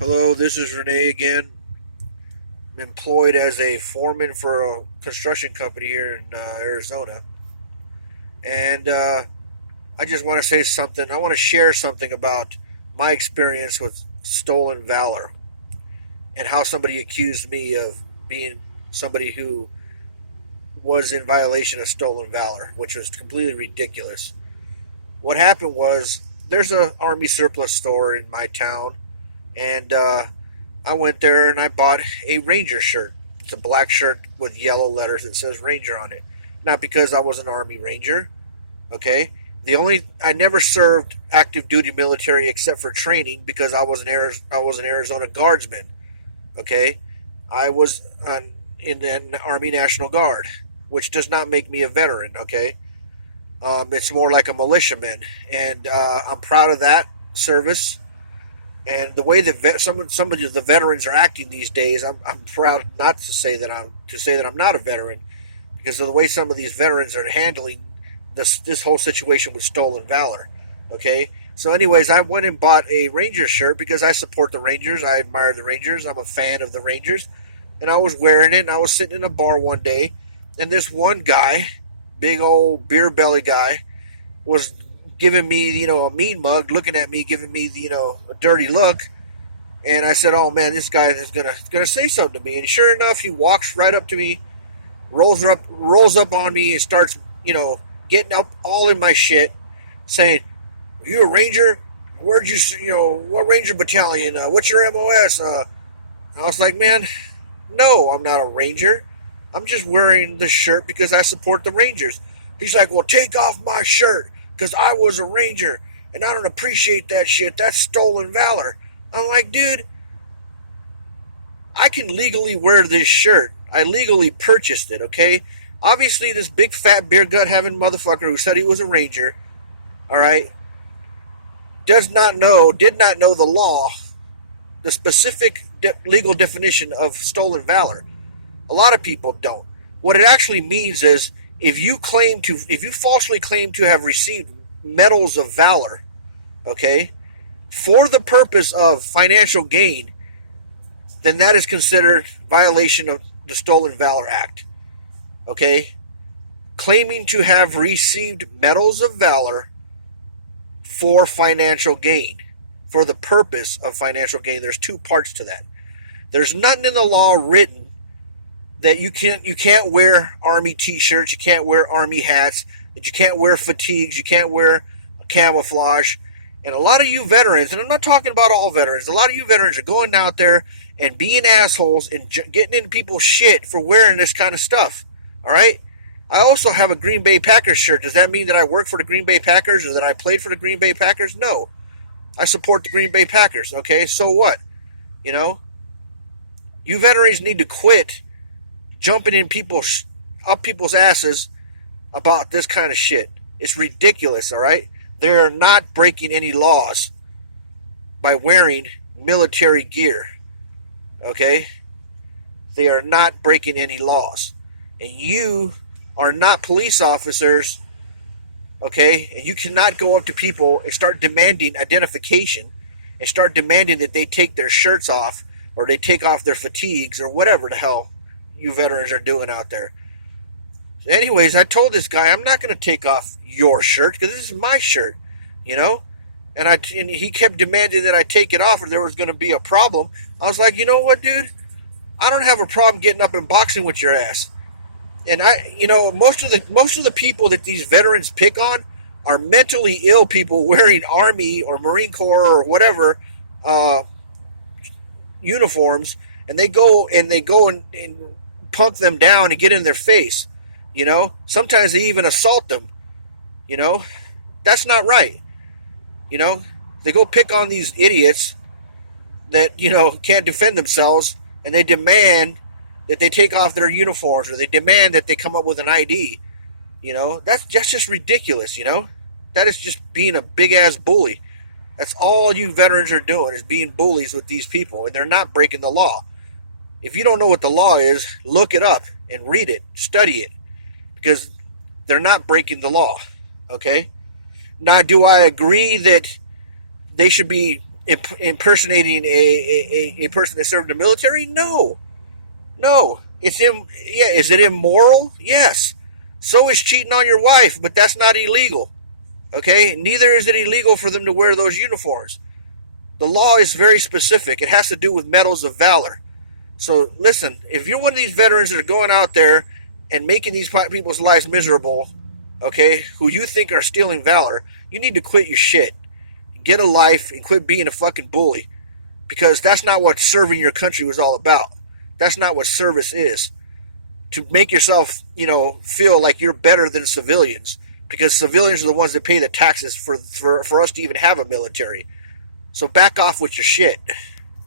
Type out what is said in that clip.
Hello, this is Renee again. I'm employed as a foreman for a construction company here in Arizona. And I just want to say something. I want to share something about my experience with stolen valor and how somebody accused me of being somebody who was in violation of stolen valor, which was completely ridiculous. What happened was there's a army surplus store in my town, and I went there and I bought a Ranger shirt. It's a black shirt with yellow letters that says Ranger on it. Not because I was an Army Ranger, okay? I never served active duty military except for training because I was an Arizona Guardsman, okay? I was in an Army National Guard, which does not make me a veteran, okay? It's more like a militiaman, and I'm proud of that service. And the way that some of the veterans are acting these days, I'm proud not to say that I'm not a veteran because of the way some of these veterans are handling this whole situation with stolen valor. Okay, so anyways, I went and bought a Ranger shirt because I support the Rangers. I admire the Rangers. I'm a fan of the Rangers, and I was wearing it. And I was sitting in a bar one day, and this one guy, big old beer belly guy, was giving me, a mean mug, looking at me, giving me, a dirty look. And I said, "Oh man, this guy is gonna say something to me." And sure enough, he walks right up to me, rolls up on me, and starts, getting up all in my shit, saying, "Are you a ranger? Where'd you, what ranger battalion? What's your MOS?" I was like, "Man, no, I'm not a ranger. I'm just wearing the shirt because I support the Rangers." He's like, "Well, take off my shirt because I was a Ranger and I don't appreciate that shit. That's stolen valor." I'm like, "Dude, I can legally wear this shirt. I legally purchased it, okay? Obviously, this big fat beer gut having motherfucker who said he was a Ranger, all right, did not know the law, the specific legal definition of stolen valor. A lot of people don't. What it actually means is if you falsely claim to have received medals of valor, okay, for the purpose of financial gain, then that is considered violation of the Stolen Valor Act. Okay? Claiming to have received medals of valor for financial gain, for the purpose of financial gain. There's two parts to that. There's nothing in the law written that you can't wear army t-shirts, you can't wear army hats, that you can't wear fatigues, you can't wear camouflage. And a lot of you veterans, and I'm not talking about all veterans, a lot of you veterans are going out there and being assholes and getting in people's shit for wearing this kind of stuff. All right? I also have a Green Bay Packers shirt. Does that mean that I work for the Green Bay Packers or that I played for the Green Bay Packers? No. I support the Green Bay Packers. Okay? So what? You know? You veterans need to quit jumping in up people's asses about this kind of shit. It's ridiculous, all right? They are not breaking any laws by wearing military gear. Okay? They are not breaking any laws. And you are not police officers, okay? And you cannot go up to people and start demanding identification and start demanding that they take their shirts off or they take off their fatigues or whatever the hell you veterans are doing out there. Anyways, I told this guy, I'm not going to take off your shirt because this is my shirt, you know? And he kept demanding that I take it off or there was going to be a problem. I was like, you know what, dude? I don't have a problem getting up and boxing with your ass. And most of the people that these veterans pick on are mentally ill people wearing Army or Marine Corps or whatever uniforms, and they go and punk them down and get in their face. You know, sometimes they even assault them. You know, that's not right. You know, they go pick on these idiots that, can't defend themselves, and they demand that they take off their uniforms or they demand that they come up with an ID. You know, that's just ridiculous, That is just being a big ass bully. That's all you veterans are doing is being bullies with these people, and they're not breaking the law. If you don't know what the law is, look it up and read it, study it, because they're not breaking the law, okay? Now, do I agree that they should be impersonating a person that served in the military? No. No. Is it immoral? Yes. So is cheating on your wife, but that's not illegal. Okay? Neither is it illegal for them to wear those uniforms. The law is very specific. It has to do with medals of valor. So listen, if you're one of these veterans that are going out there and making these people's lives miserable, okay, who you think are stealing valor, you need to quit your shit. Get a life and quit being a fucking bully. Because that's not what serving your country was all about. That's not what service is. To make yourself, feel like you're better than civilians. Because civilians are the ones that pay the taxes for us to even have a military. So back off with your shit.